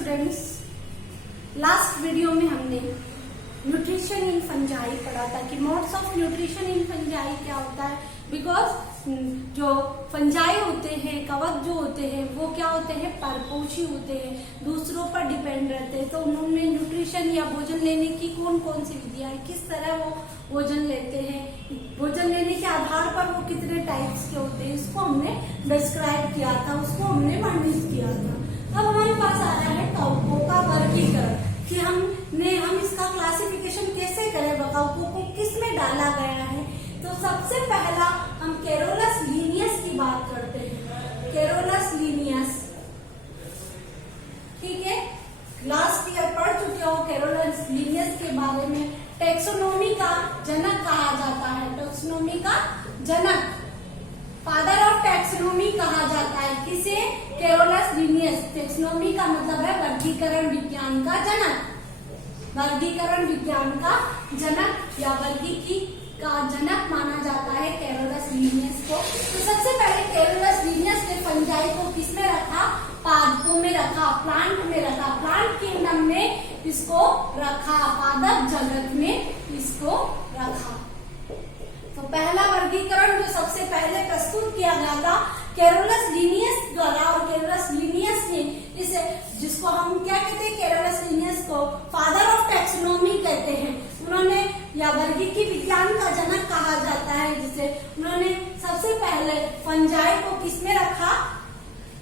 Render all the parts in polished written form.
Students, last video में हमने nutrition in fungi पढ़ा था कि modes of nutrition in fungi क्या होता है। बिकॉज जो फंजाई होते हैं, कवक जो होते हैं, वो क्या होते हैं, परपोषी होते हैं, दूसरों पर डिपेंड रहते हैं। तो उन्होंने न्यूट्रिशन या भोजन लेने की कौन कौन सी विधियां हैं, किस तरह वो भोजन लेते हैं, भोजन लेने के आधार पर वो कितने टाइप्स के होते हैं, इसको हमने डिस्क्राइब किया था, उसको हमने वर्णित किया था। अब हमारे पास आ रहा है कवकों का वर्गीकरण कि हम इसका क्लासिफिकेशन कैसे करें, कवकों को किस में डाला गया है। तो सबसे पहला हम कैरोलस लीनियस की बात करते हैं। कैरोलस लीनियस, ठीक है, लास्ट ईयर पढ़ चुके हो कैरोलस लीनियस के बारे में। टैक्सोनॉमी का जनक कहा जाता है, टैक्सोनॉमी का जनक, फादर ऑफ टैक्सोनॉमी कहा जाता है किसे, कैरोलस लीनियस। टैक्सोनॉमी का मतलब है वर्गीकरण विज्ञान का जनक, वर्गीकरण विज्ञान का जनक या वर्गीकी का जनक माना जाता है कैरोलस लीनियस को। तो सबसे पहले कैरोलस लीनियस ने फंजाई को किसमें रखा, पादपों में रखा, प्लांट में रखा, प्लांट किंगडम में इसको रखा, पादप जगत में इसको रखा। तो पहला वर्गीकरण जो सबसे पहले प्रस्तुत किया गया था कैरोलस लीनियस द्वारा, और कैरोलस लीनियस ने इसे, जिसको हम क्या कहते हैं, कैरोलस लीनियस को फादर ऑफ टैक्सोनॉमी कहते हैं, उन्होंने, या वर्गीकी विज्ञान का जनक कहा जाता है जिसे, उन्होंने सबसे पहले फंजाई को किसमें रखा,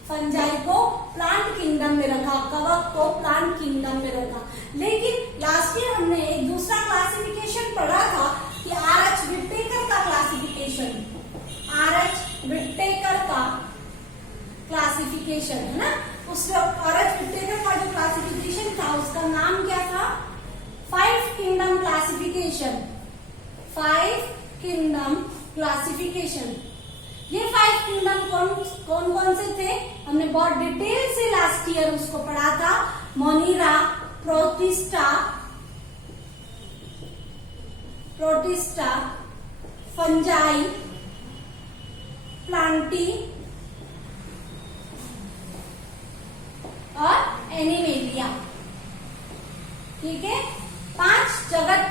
फंजाई को प्लांट किंगडम में रखा, कवक को प्लांट किंगडम में रखा। लेकिन लास्ट ईयर हमने एक दूसरा क्लासिफिकेशन पढ़ा था कि आर.एच. विट्टेकर का क्लासिफिकेशन, आर.एच. विट्टेकर का क्लासिफिकेशन है ना, उस आर.एच. विट्टेकर का जो क्लासिफिकेशन था उसका नाम क्या था, 5 किंगडम क्लासिफिकेशन, 5 किंगडम क्लासिफिकेशन। ये 5 किंगडम कौन कौन से थे, हमने बहुत डिटेल से लास्ट ईयर उसको पढ़ा था। मोनिरा, प्रोटिस्टा, फंजाई, प्लांटी और एनिमेलिया, ठीक है। 5 जगत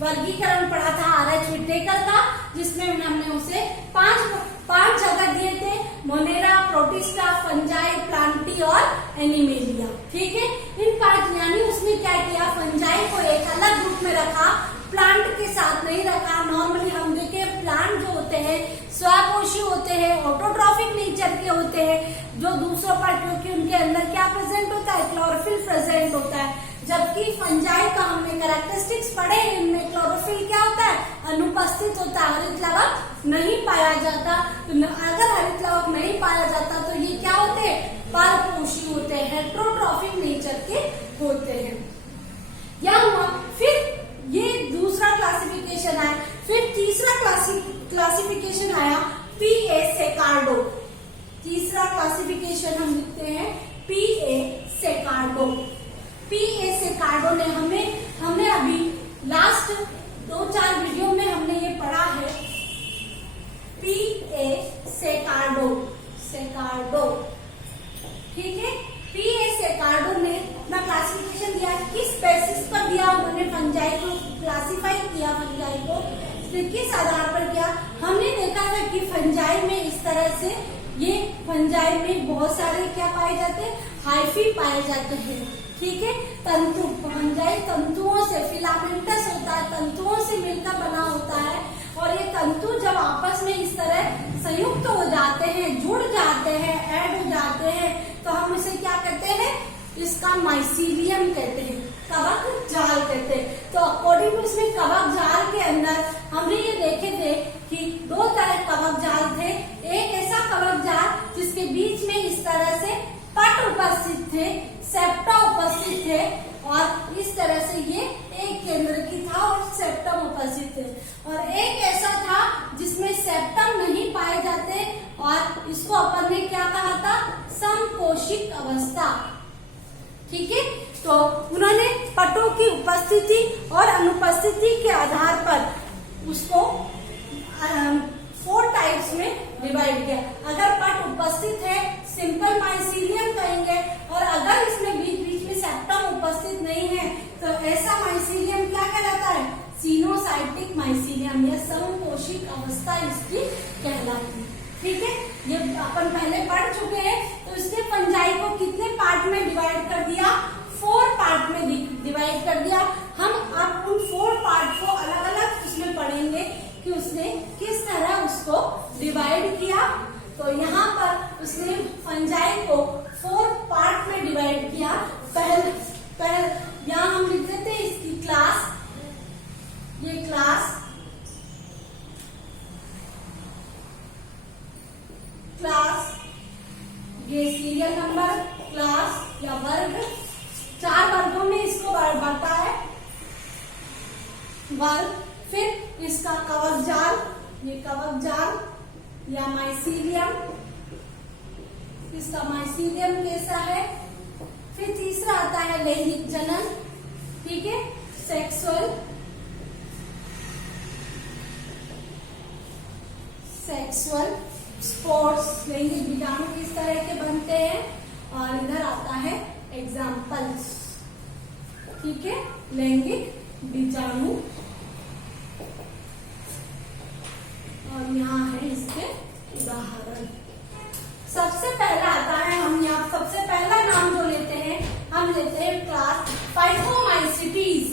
वर्गीकरण पढ़ा था आर.एच. विट्टेकर का, जिसमें हमने उसे 5 जगत दिए थे, मोनेरा, प्रोटिस्टा, फंजाई, प्लांटी और एनिमेलिया, ठीक है। इन 5 यानी उसने क्या किया, फंजाई को एक अलग ग्रुप में रखा, प्लांट के साथ नहीं रखा। नॉर्मली हम देखें प्लांट जो होते हैं स्वपोषी होते हैं, ऑटोट्रॉफिक नेचर के होते हैं, जो दूसरों पर, क्योंकि उनके अंदर क्या प्रेजेंट होता है, क्लोरोफिल प्रेजेंट होता है। जबकि फंजाई का हमने कैरेक्टरिस्टिक्स पढ़े, इनमें क्लोरोफिल क्या होता है, अनुपस्थित होता है, हरित लवक नहीं पाया जाता। अगर हरित लवक नहीं पाया जाता तो ये क्या होते हैं, परपोषी होते हैं, हेट्रोट्रॉफिक नेचर के होते हैं। या हुआ, फिर ये दूसरा क्लासिफिकेशन आया, फिर तीसरा क्लासिफिकेशन आया P.A. सेकार्डो। तीसरा क्लासिफिकेशन हम लिखते हैं P.A. सेकार्डो। P.A. सेकार्डो ने हमने अभी लास्ट 2-4 वीडियो में हमने ये पढ़ा है, P.A. सेकार्डो, ठीक है। P.A. सेकार्डो ने अपना क्लासिफिकेशन दिया, किस बेसिस पर दिया, उन्होंने फंजाई को क्लासिफाई किया, फंजाई को किस आधार पर किया। हमने देखा था कि फंजाई में इस तरह से, ये फंजाई में बहुत सारे क्या पाए जाते हैं, हाइफी पाए जाते हैं, ठीक है। तंतु, फंजाई तंतुओं से, फिलामेंटस होता है, तंतुओं से मिलकर बना होता है, और ये तंतु जब आपस में इस तरह संयुक्त हो जाते हैं, जुड़ जाते हैं, ऐड हो जाते हैं, तो हम इसे क्या कहते हैं, इसका माइसीलियम कहते हैं, कवक जाल कहते हैं। तो अकॉर्डिंग टू इसमें कवक जाल के अंदर हमने ये देखे थे कि 2 तरह कवक जाल थे। एक ऐसा कवक जाल जिसके बीच में इस तरह से पट उपस्थित थे, सेप्टा उपस्थित थे, और इस तरह से ये एक केंद्र की था और सेप्टम उपस्थित थे। और एक ऐसा था जिसमें सेप्टम नहीं पाए जाते, और इसको अपन ने क्या कहा था, समकोशिक अवस्था, ठीक है। तो उन्होंने पटों की उपस्थिति और अनुपस्थिति के आधार पर उसको 4 टाइप्स में डिवाइड किया। अगर पट उपस्थित है सिंपल माइसीलियम कहेंगे, और अगर इसमें बीच तो ऐसा माइसीलियम क्या कहलाता है? सिनोसाइटिक माइसीलियम, या समपोषिक अवस्था इसकी कहलाती है। ठीक है, ये अपन पहले पढ़ चुके हैं। तो इसने फंजाई को कितने पार्ट में डिवाइड कर दिया? 4 पार्ट में डिवाइड कर दिया। हम अब उन 4 पार्ट को अलग अलग उसमें पढ़ेंगे कि उसने किस तरह उसको डिवाइड किया। तो यहाँ पर उसने फंजाई को 4 पार्ट में डिवाइड किया। पहले यहाँ हम लिख देते हैं इसकी क्लास, ये क्लास ये सीरियल नंबर, क्लास या वर्ग, 4 वर्गों में इसको बांटा है वर्ग। फिर इसका कवक जाल, ये कवक जाल या माइसीलियम, इसका माइसीलियम कैसा है। फिर तीसरा आता है लैंगिक जनन, ठीक है, सेक्सुअल स्पोर्ट्स, लैंगिक बीजाणु किस तरह के बनते हैं। और इधर आता है एग्जाम्पल्स, ठीक है, लैंगिक बीजाणु। और यहाँ है इसके उदाहरण। सबसे पहला आता है, हम यहाँ सबसे पहला नाम जो लेते हैं, हम लेते हैं क्लास फाइकोमाइसीटीज।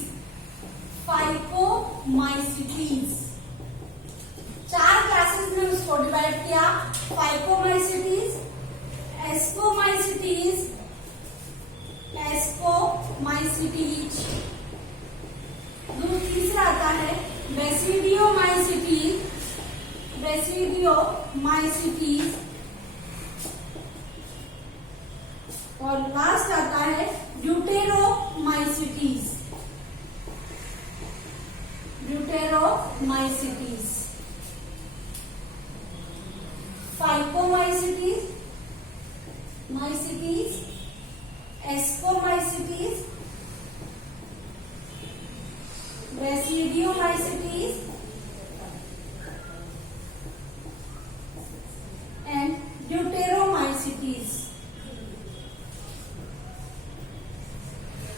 4 क्लासेस में उसको डिवाइड किया। फाइकोमाइसीटीज, एस्कोमाइसीटीज, तीसरा आता है बेसिडियोमाइसीटीज, और लास्ट आता है ड्यूटेरोमाइसीटीज। फाइकोमाइसीटीज, एस्कोमाइसीटीज, बेसिडियोमाइसीटीज एंड ड्यूटेरोमाइसीटीज।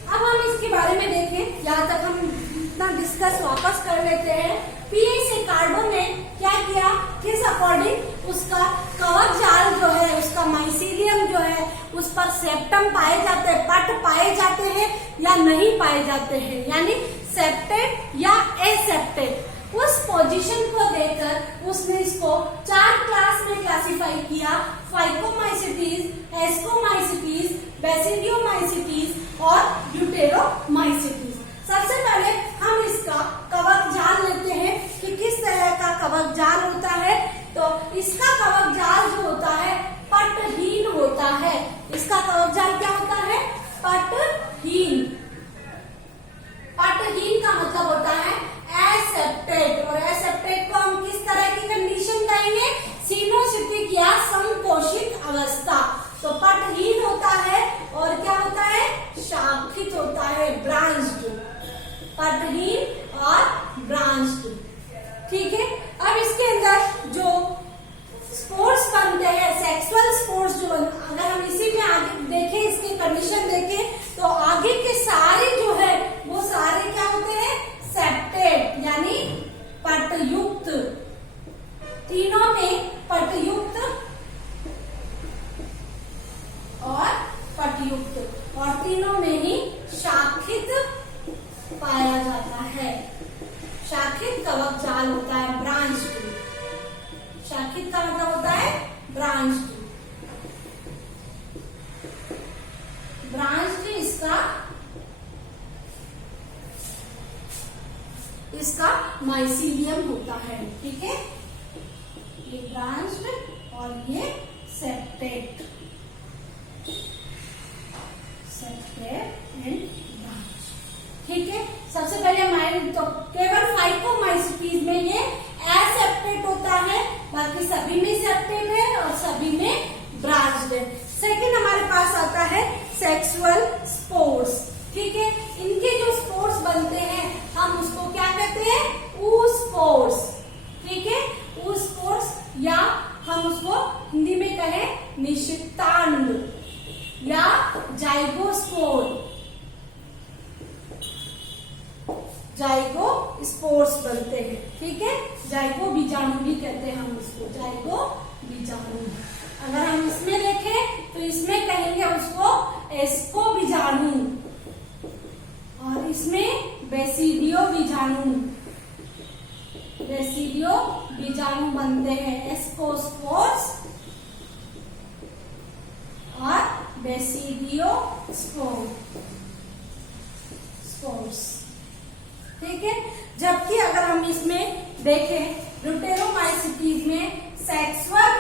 अब हम इसके बारे में देखें, यहाँ तक हम इतना डिस्कस वापस कर लेते हैं। पीएस कार्डो ने क्या किया, किस अकॉर्डिंग उसका कवक जाल जो है, उसका माइसीलियम जो है, उस पर सेप्टम पाए जाते हैं, पट पाए जाते हैं या नहीं पाए जाते हैं, यानी सेप्टेड या एसेप्टेड। उस पोजीशन को देखकर उसने इसको 4 क्लास में क्लासिफाई किया। फाइकोमाइसीटीज, एस्कोमाइसीटीज, बेसिडियोमाइसीटीज और ड्यूटेरोमाइसीटीज। सबसे पहले हम इसका कवक जाल लेते हैं कि किस तरह का कवक जाल होता है। तो इसका कवक जाल जो होता है पटहीन होता है। इसका कवक जाल क्या होता है? पटहीन। पटहीन का मतलब होता है एसेप्टेड, और एसेप्टेड को हम किस तरह की कंडीशन कहेंगे? सिनोसिटिक या संपोषित अवस्था। तो पटहीन होता है और क्या होता है? शाखित होता है, ब्रांच्ड। पटहीन और ब्रांच्ड, ठीक है। अब इसके अंदर जो स्पोर्स बनते हैं, सेक्सुअल स्पोर्स जो अगर हम इसी में आगे देखें, इसकी कंडीशन देखें, तो आगे के सारे जो है वो सारे क्या होते हैं? सेप्टेड, यानी पटयुक्त। तीनों में पटयुक्त और पटयुक्त, और तीनों में ही शाखित पाया जाता है। शाखित कवक जाल होता है, ब्रांच्ड। शाखित का मतलब होता है ब्रांच्ड। इसका माइसीलियम होता है, ठीक है। ये ब्रांच्ड और ये सेप्टेड एंड ब्रांच, ठीक है। सबसे पहले तो केवल फाइकोमाइसीटीज में ये एसेप्टेड होता है, बाकी सभी में सेप्टेड है और सभी में ब्रांच्ड है। सेकंड हमारे पास आता है सेक्सुअल स्पोर्स, ठीक है। इनके जो स्पोर्स बनते हैं हम उसको क्या कहते हैं? oospores, ठीक है। oospores, या हम उसको हिंदी में कहें निषिक्तांड या जाइगोस्पोर, जाइगो स्पोर्स बनते हैं। ठीक है, जाइगो बीजाणु भी कहते हैं हम उसको, जाइगो बीजाणु। अगर हम इसमें देखें तो इसमें कहेंगे उसको एस्को बीजाणु, और इसमें बेसिडियो बीजाणु, बेसिडियो बीजाणु बनते हैं, एस्कोस्पोर्स और बेसिडियो स्पोर्स। ठीक है, जबकि अगर हम इसमें देखें ड्यूटेरोमाइसीटीज में सेक्सुअल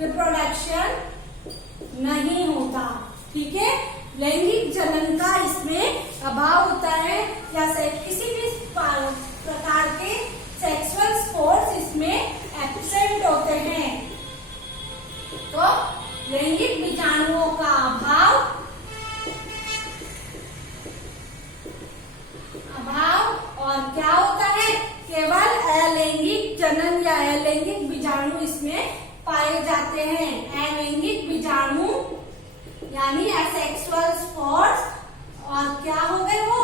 रिप्रोडक्शन नहीं होता। ठीक है, लैंगिक जनन का इसमें अभाव होता है, या किसी भी प्रकार के सेक्सुअल स्पोर्स इसमें एब्सेंट होते हैं। तो लैंगिक बीजाणुओं का अभाव और क्या होता है, केवल अलैंगिक जनन या अलैंगिक बीजाणु इसमें पाए जाते हैं। अलैंगिक बीजाणु यानी एसेक्सुअल स्पोर्स, और क्या हो गए वो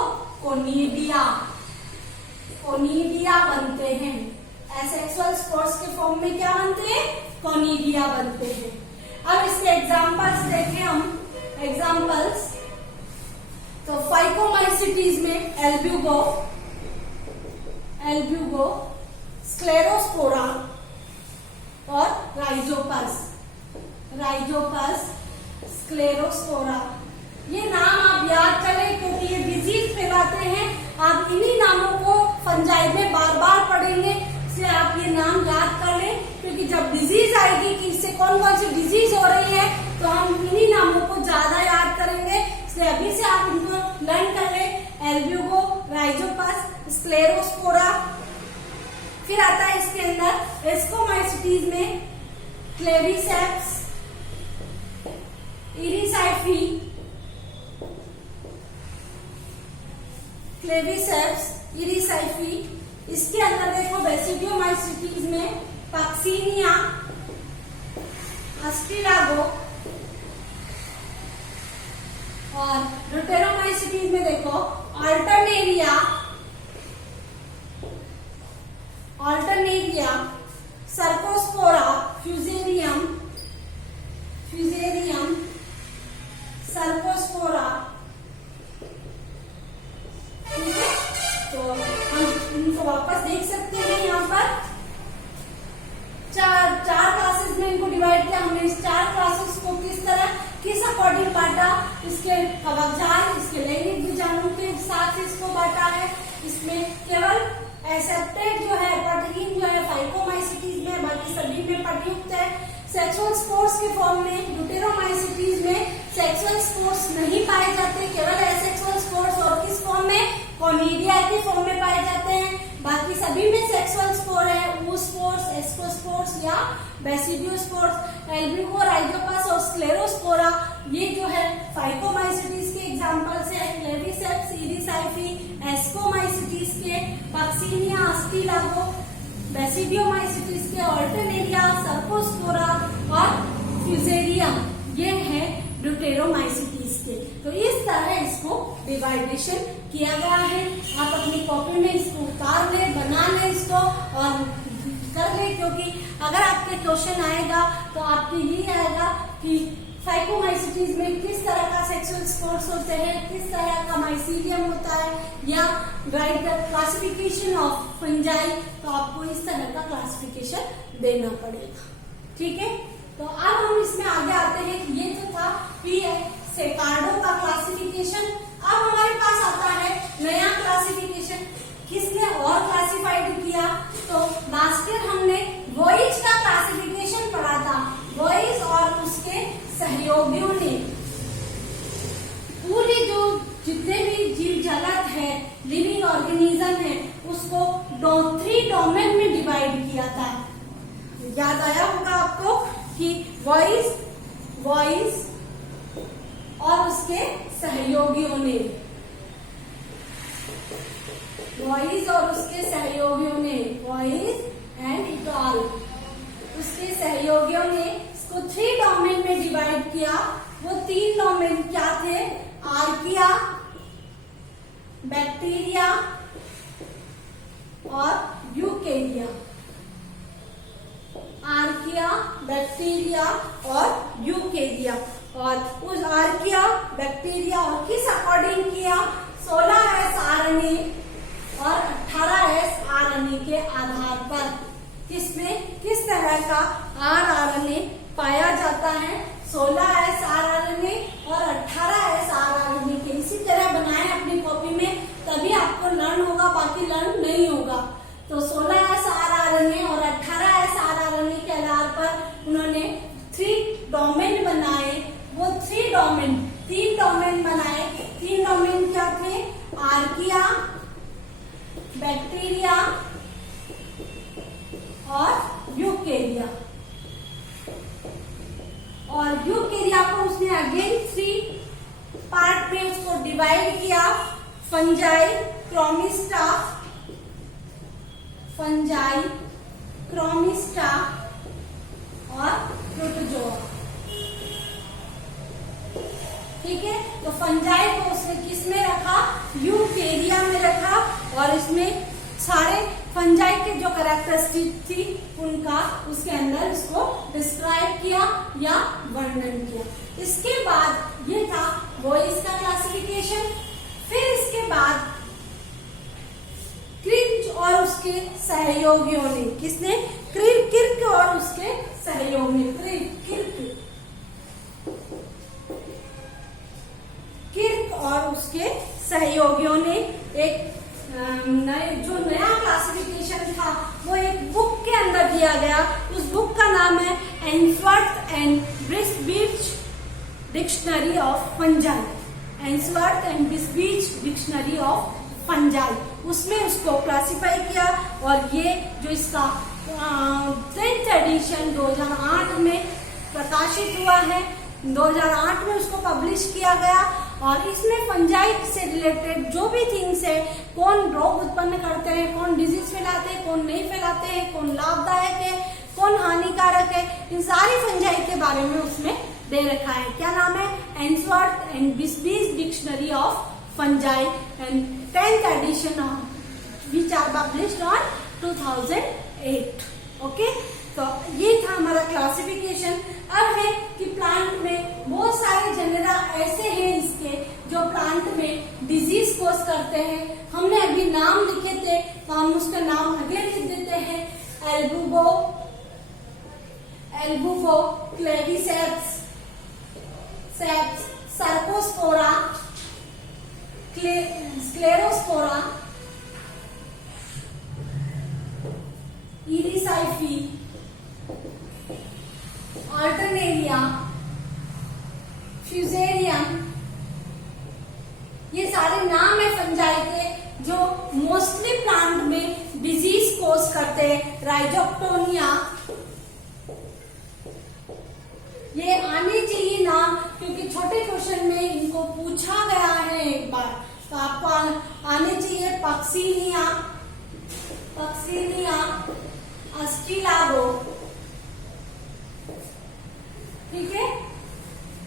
कोनिडिया बनते हैं। एसेक्सुअल स्पोर्स के फॉर्म में क्या बनते हैं, कोनिडिया बनते हैं। अब इसके एग्जांपल्स देखें हम, एग्जांपल्स तो फाइकोमाइसीटीज में एल्ब्यूगो, स्क्लेरोस्पोरा और राइजोपस, स्क्लेरोस्पोरा। ये नाम आप याद करें क्योंकि ये डिजीज फैलाते हैं। आप इन्हीं नामों को फंजाई में बार बार पढ़ेंगे, इसलिए आप ये नाम याद कर लें, क्योंकि जब डिजीज आएगी कि इससे कौन कौन सी डिजीज हो रही है तो हम इन्हीं नामों को ज्यादा याद करेंगे, इसलिए अभी से आप इनको लर्न कर लें। Albugo, Rhizopus, Sclerospora. फिर आता है इसके अंदर एस्कोमाइसीटीज में क्लेविसेप्स, इरिसाइफी। इसके अंदर देखो बेसिडियोमाइसीटीज में पक्सीनिया, अस्टिलागो, और ड्यूटेरोमाइसीटीज में देखो अल्टरनेरिया, सर्कोस्पोरा, फ्यूजेरियम, सर्कोस्पोरा। ठीक है, तो हम इनको वापस देख सकते हैं। यहाँ पर चार क्लासेस में इनको डिवाइड किया हमने। इस 4 क्लासेस को किस अकॉर्डिंग बांटा, इसके कवकजाल, इसके लैंगिक बीजाणु के साथ इसको बांटा है। इसमें केवल एक्सेप्टेड जो है पटहीन जो है फाइकोमाइसीटीज में, बाकी सभी में पटयुक्त है। सेक्सुअल स्पोर्स के फॉर्म में ड्यूटेरोमाइसीटीज में सेक्सुअल स्पोर्स नहीं पाए जाते, केवल एसेक्सुअल स्पोर्स, और किस फॉर्म में, कोनिडिया के फॉर्म में पाए जाते हैं। बाकी सभी में सेक्सुअल स्पोर है, ऊस्पोर्स, एस्कोस्पोर्स या बेसिडियोस्पोर्स। एल्ब्यूगो, राइजोपस और स्क्लेरोस्पोरा ये जो है फाइकोमाइसीटीज के एग्जांपल्स है। क्लेविसेप्स, इरिसाइफी, एस्कोमाइसीटीज के पक्सीनिया, अस्टिलागो, बेसिडियोमाइसीटीज के अल्टरनेरिया, सर्कोस्पोरा और फ्यूजेरियम, ये है ड्यूटेरोमाइसीटीज के। तो इस तरह इसको डिवाइडेशन किया गया है। आप अपनी कॉपी में इसको उतार ले, बना ले इसको और कर ले, क्योंकि अगर आपके क्वेश्चन आएगा तो आपके ये आएगा कि फाइकोमाइसीटीज में किस तरह का सेक्सुअल स्पोर्स होते हैं, किस तरह का माइसीलियम होता है, या right the classification of fungi. तो आपको इस तरह का क्लासिफिकेशन देना पड़ेगा। ठीक है, तो अब हम इसमें आगे आते हैं कि ये जो था पी सेकार्डो का क्लासिफिकेशन। अब हमारे पास आता है नया क्लासिफिकेशन, किसने और क्लासिफाइड किया, तो लास्ट ईयर हमने वॉइज का क्लासिफिकेशन पढ़ा था। वॉइज और उसके सहयोगियों ने पूरी जो जितने भी जीव जगत है, लिविंग ऑर्गेनिज्म है, उसको 3 डोमेन में डिवाइड किया था। याद आया होगा आपको कि वॉइस और उसके सहयोगियों ने, वॉइस एंड इटाल, उसके सहयोगियों ने इसको 3 डोमेन में डिवाइड किया। वो 3 डोमेन क्या थे, आर्किया, बैक्टीरिया और यूकेरिया। आर्किया, बैक्टीरिया और यूकेरिया। और उस आर्किया, बैक्टीरिया और किस अकॉर्डिंग किया? 16S RNA और 18S RNA के आधार पर किसमें किस तरह का rRNA पाया जाता है? 16S rRNA और 18S rRNA के। इसी तरह बनाए अपनी कॉपी में, तभी आपको लर्न होगा, बाकी लर्न नहीं होगा। तो 16S rRNA और 18S rRNA के आधार पर उन्होंने 3 डोमेन बनाए। वो 3 डोमेन बनाए। 3 डोमेन क्या थे? आर्किया, बैक्टीरिया और यूकेरिया। और यूकेरिया को उसने अगेन 3 पार्ट में उसको डिवाइड किया। फंजाई, क्रोमिस्टा, और प्रोटोजोआ। ठीक है, तो फंजाई को उसने किस में रखा? यूकेरिया में रखा। और इसमें सारे फंजाई के जो कैरेक्टरिस्टिक थी उनका उसके अंदर इसको डिस्क्राइब किया या वर्णन किया। इसके बाद ये था वो इसका क्लासिफिकेशन। फिर इसके बाद क्रिक और उसके सहयोगियों ने, किसने? किर्क और उसके सहयोगी, किर्क और उसके सहयोगियों ने एक जो नया क्लासिफिकेशन था वो एक बुक के अंदर दिया गया। उस बुक का नाम है Ainsworth and Bisby's dictionary of fungi. Ainsworth and Bisby's dictionary of fungi, उसमें उसको क्लासिफाई किया। और ये जो इसका 10th एडिशन 2008 में प्रकाशित हुआ है, 2008 में उसको पब्लिश किया गया। और इसमें फंजाई से रिलेटेड जो भी थिंग्स है, कौन रोग उत्पन्न करते हैं, कौन डिजीज फैलाते हैं, कौन नहीं फैलाते हैं, कौन लाभदायक है, कौन हानिकारक है, इन सारी फंजाई के बारे में उसमें दे रखा है। क्या नाम है? Ainsworth and Bisby's dictionary of fungi and 10th edition which are published on 2008. Okay, तो ये था हमारा क्लासिफिकेशन। अब है कि प्लांट में बहुत सारे जेनेरा ऐसे हैं इसके जो प्लांट में डिजीज कोज करते हैं। हमने अभी नाम लिखे थे तो हम उसका नाम आगे लिख देते हैं। एल्बुबो, क्लेविसेप्स, सर्कोस्पोरा, स्क्लेरोस्पोरा, इरिसाइफी, ऑल्टरनेरिया, फ्यूजेरियम, ये सारे नाम है फंजाई के जो मोस्टली प्लांट में डिजीज कोज करते हैं। राइजोप्टोनिया, ये आने चाहिए नाम क्योंकि छोटे क्वेश्चन में इनको पूछा गया है एक बार, तो आपको आने चाहिए। पक्सीनिया, अस्टिलागो, ठीक है,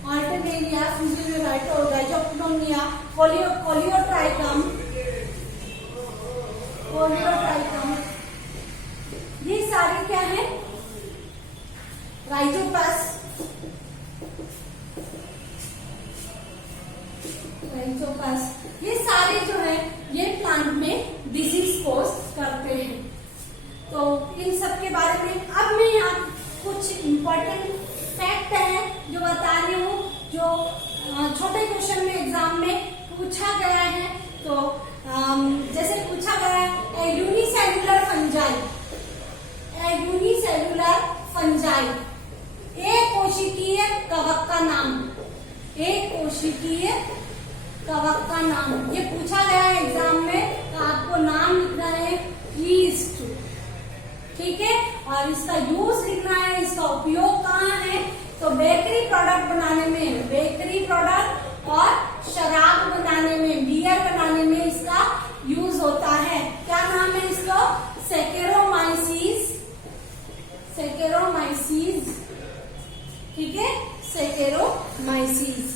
ऑल्टरनेरिया, राइजोप्टोनिया, कोलियोट्राइकम, ये सारे क्या है? राइजोपस, ये सारे जो है ये प्लांट में डिजीज कोज करते हैं। तो इन सब के बारे में अब मैं यहाँ कुछ इम्पोर्टेंट फैक्ट है जो बता रही हूँ, जो छोटे क्वेश्चन में एग्जाम में पूछा गया है। तो जैसे पूछा गया है यूनिसेलुलर फंजाई, एक कोशिकीय कवक का नाम, कवक का नाम, ये पूछा गया है एग्जाम में। तो आपको नाम लिखना है ईस्ट, ठीक है, और इसका यूज लिखना है, इसका उपयोग कहाँ है? तो बेकरी प्रोडक्ट बनाने में, बेकरी प्रोडक्ट और शराब बनाने में, बियर बनाने में इसका यूज होता है। क्या नाम है इसका? सेकेरोमाइसीस, ठीक है, सेकेरोमाइसीस।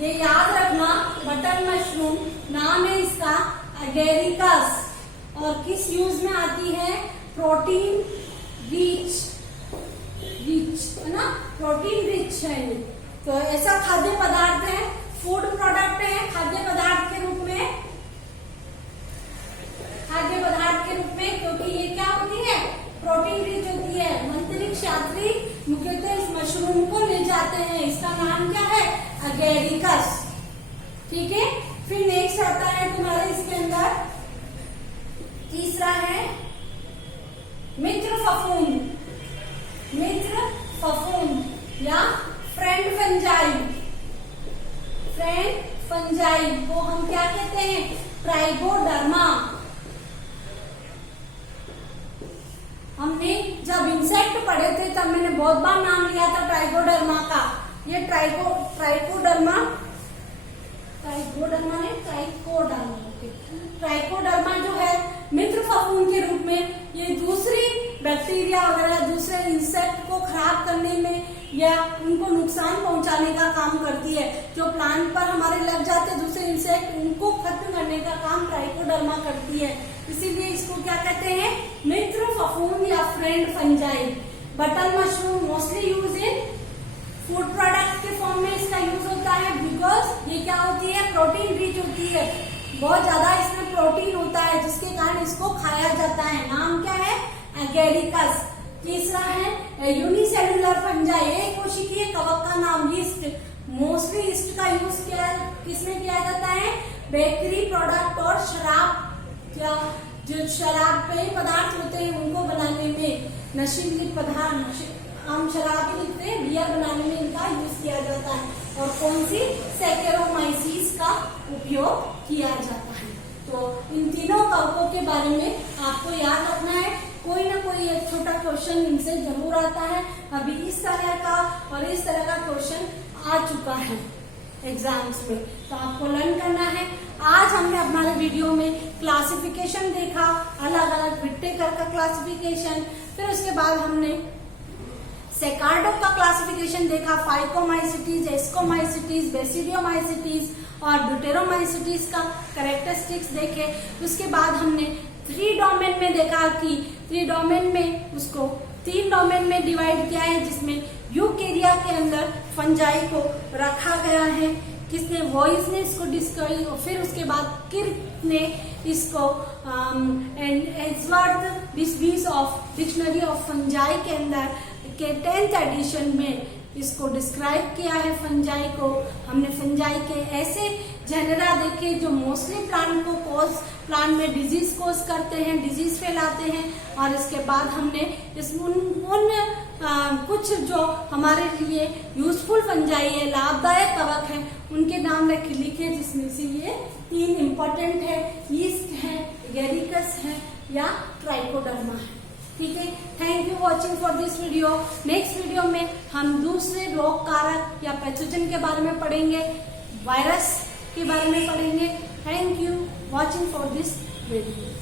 ये याद रखना, बटन मशरूम नाम है इसका एगेरिकस, और किस यूज में आती है, प्रोटीन रिच है ना, प्रोटीन रिच है ये। तो ऐसा खाद्य पदार्थ है, फूड प्रोडक्ट है, खाद्य पदार्थ के रूप में, क्योंकि ये क्या होती है, प्रोटीन रिच होती है। अंतरिक्ष यात्री मुख्यतः इस मशरूम को ले जाते हैं, इसका नाम क्या है, एगेरिकस। ठीक है, फिर नेक्स्ट आता है तुम्हारे इसके अंदर, तीसरा है मित्र फफूंद, मित्र फफूंद या फ्रेंड फंजाई। फ्रेंड फंजाई को हम क्या कहते हैं, ट्राइकोडर्मा। हमने जब इंसेक्ट पढ़े थे तब मैंने बहुत बार नाम लिया था ट्राइकोडर्मा का। ये ट्राइकोडर्मा जो है मित्र फफूंद के रूप में, ये दूसरी बैक्टीरिया वगैरह दूसरे इंसेक्ट को खराब करने में या उनको नुकसान पहुंचाने का काम करती है। जो प्लांट पर हमारे लग जाते हैं दूसरे इंसेक्ट, उनको खत्म करने का काम ट्राइकोडर्मा करती है। इसीलिए इसको क्या कहते हैं, मित्र फफूंद या friend fungi. Button mushroom mostly use in food product के फॉर्म में इसका यूज होता है, बिकॉज ये क्या होती है, प्रोटीन रिच होती है, बहुत ज्यादा इसमें प्रोटीन होता है, जिसके कारण इसको खाया जाता है। नाम क्या है, एगेरिकस। तीसरा है यूनिसेलुलर फंजाई, एक कोशिकीय कवक का नाम, यीस्ट। मोस्टली यीस्ट का यूज किसमें किया जाता है, बेकरी प्रोडक्ट और शराब, या जो शराब पेय पदार्थ होते हैं उनको बनाने में, नशीली पदार्थ, हम शराब ही लिखते हैं, बियर बनाने में इनका यूज किया जाता है। और कौन सी, सैकेरोमाइसीस का उपयोग किया जाता है। तो इन तीनों कवकों के बारे में आपको याद रखना है, कोई ना कोई एक छोटा क्वेश्चन इनसे जरूर आता है। अभी इस तरह का और इस तरह का क्वेश्चन आ चुका है एग्जाम्स में, तो आपको लर्न करना है। आज हमने हमारे वीडियो में क्लासिफिकेशन देखा, अलग अलग विट्टेकर का क्लासिफिकेशन, फिर उसके बाद हमने सेकार्डो का क्लासिफिकेशन देखा, फाइकोमाइसिटीज, एस्कोमाइसिटीज, बेसिडियोमाइसिटीज और ड्यूटेरोमाइसिटीज का कैरेक्टरिस्टिक्स देखे। उसके बाद हमने 3 डोमेन में देखा कि 3 डोमेन में उसको 3 डोमेन में डिवाइड किया है, जिसमें यूकेरिया के अंदर फंजाई को रखा गया है। किसने, वॉइस ने इसको डिस्कवर, और फिर उसके बाद किर्क ने इसको एड्सवर्थ डिस्वीज ऑफ डिक्शनरी ऑफ फंजाई के अंदर के 10th एडिशन में इसको डिस्क्राइब किया है। फंजाई को हमने फंजाई के ऐसे जेनरा देखे जो मोस्टली प्लांट में डिजीज कोज करते हैं, डिजीज फैलाते हैं। और इसके बाद हमने कुछ जो हमारे लिए यूजफुल फंजाई है, लाभदायक कवक है, उनके नाम लिखे, जिसमें से ये 3 इम्पोर्टेंट है, यीस्ट है, एगेरिकस है या ट्राइकोडर्मा है। ठीक है, thank you watching for this video. Next video में हम दूसरे रोग कारक या पैथोजन के बारे में पढ़ेंगे, वायरस के बारे में पढ़ेंगे। Thank you watching for this video.